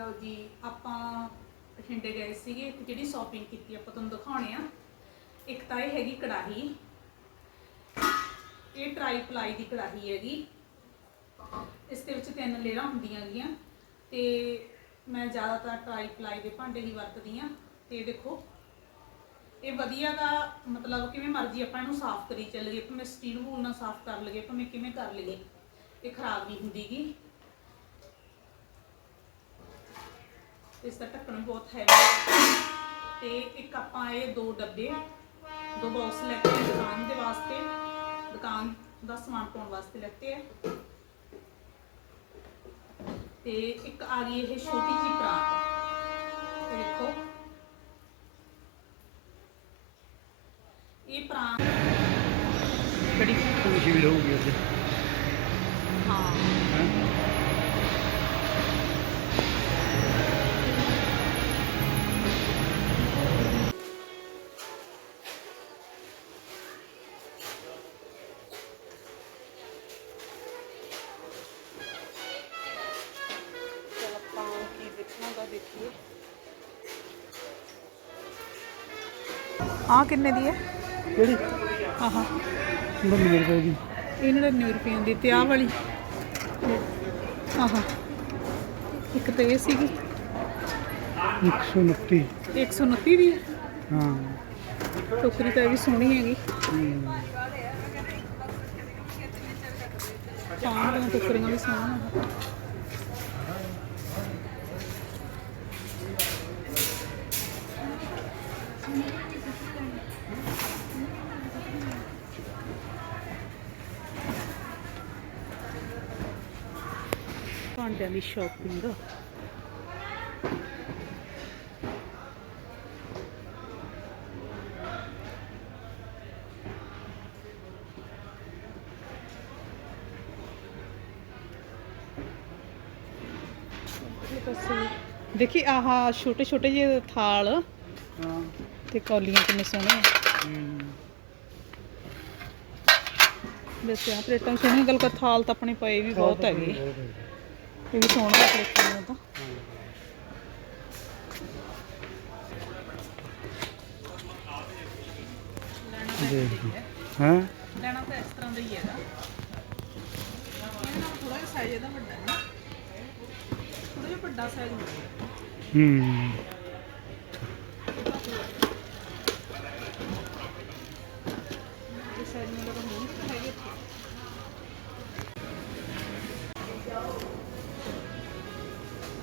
ਲਓ ਜੀ, ਆਪਾਂ ਬਠਿੰਡੇ ਗਏ ਸੀਗੇ ਤੇ ਜਿਹੜੀ ਸ਼ਾਪਿੰਗ ਕੀਤੀ ਆਪਾਂ ਤੁਹਾਨੂੰ ਦਿਖਾਉਣੇ ਆ। ਇੱਕ ਤਾਂ ਇਹ ਹੈਗੀ ਕੜਾਹੀ। ਇਹ ਟਰਾਈ ਪਲਾਈ ਦੀ ਕੜਾਹੀ ਹੈਗੀ। ਇਸ ਦੇ ਵਿੱਚ ਤਿੰਨ ਲੇਅਰਾਂ ਹੁੰਦੀਆਂ ਗੀਆਂ ਤੇ ਮੈਂ ਜ਼ਿਆਦਾਤਰ ਟਰਾਈ ਪਲਾਈ ਦੇ ਭਾਂਡੇ ਹੀ ਵਰਤਦੀ ਆ। ਤੇ ਦੇਖੋ, ਇਹ ਵਧੀਆ ਦਾ ਮਤਲਬ ਕਿਵੇਂ ਮਰਜ਼ੀ ਆਪਾਂ ਇਹਨੂੰ ਸਾਫ਼ ਕਰੀ ਚੱਲੀਏ, ਭਾਵੇਂ ਸਟੀਲ ਬੂਲ ਨਾਲ ਸਾਫ਼ ਕਰ ਲਈਏ, ਭਾਵੇਂ ਕਿਵੇਂ ਕਰ ਲਈਏ, ਇਹ ਖਰਾਬ ਨਹੀਂ ਹੁੰਦੀਗੀ ਇਸ ਦਾ ਢੱਕਣ ਬਹੁਤ ਹੈਵੀ ਤੇ ਇੱਕ ਆਪਾਂ ਇਹ ਦੋ ਡੱਬੇ ਦੋ ਬਾਕਸ ਲੈ ਕੇ ਦੁਕਾਨ ਦੇ ਵਾਸਤੇ ਦੁਕਾਨ ਦਾ ਸਮਾਨ ਪਾਉਣ ਵਾਸਤੇ ਲੈਤੇ ਆ। ਤੇ ਇੱਕ ਆ ਗਈ ਇਹ ਛੋਟੀ ਜਿਹੀ ਪਰਾਤ। ਦੇਖੋ। ਇਹ ਪਰਾਤ ਬੜੀ ਮਸ਼ੀਨ ਹੋਊਗੀ ਉੱਥੇ। ਹਾਂ। ਦੇਖੀਏ ਆ ਕਿੰਨੇ ਦੀ ਹੈ? ਕਿਹੜੀ? ਆਹਾ। 99 ਰੁਪਏ ਦੀ? ਇਹ 99 ਰੁਪਏ ਦੀ ਤੇ ਆਹ ਵਾਲੀ। ਆਹਾ। ਇੱਕ ਤੇ ਇਹ ਸੀਗੀ। 129 129 ਦੀ ਹੈ? ਹਾਂ। ਟੋਕਰੀ ਤਾਂ ਇਹ ਵੀ ਸੋਹਣੀ ਹੈਗੀ। ਦੀਆਂ ਟੋਕਰੀਆਂ ਵੀ ਸੋਹਣੀਆਂ ਭਾਂਡਿਆਂ ਦੀ ਸ਼ਾਪਿੰਗ ਦੇਖੀ ਆਹ ਛੋਟੇ ਛੋਟੇ ਜਿਹੇ ਥਾਲ ਹਾਂ ਤੇ ਕੌਲੀਆਂ ਕਿੰਨੇ ਸੋਹਣੇ ਆ ਹਮ। ਵੈਸੇ ਆ ਪਲੇਟਾਂ ਵੀ ਸੋਹਣੀਆਂ ਗੱਲ ਕਰ ਥਾਲ ਤਾਂ ਇਹ ਵੀ ਸੋਹਣਾ ਪਲੇਟਾਂ ਨੇ ਤਾਂ ਦੇਖ ਹਾਂ? ਲੈਣਾ ਤਾਂ ਇਸ ਤਰ੍ਹਾਂ ਦਾ ਹੀ ਹੈਗਾ। ਇਹਦੇ ਨਾਲ ਥੋੜਾ ਸਾਈਜ਼ ਇਹਦਾ ਵੱਡਾ ਹੈ ਨਾ। ਥੋੜਾ ਜਿਹਾ ਵੱਡਾ ਸਾਈਜ਼ ਹੁੰਦਾ ਹੂੰ।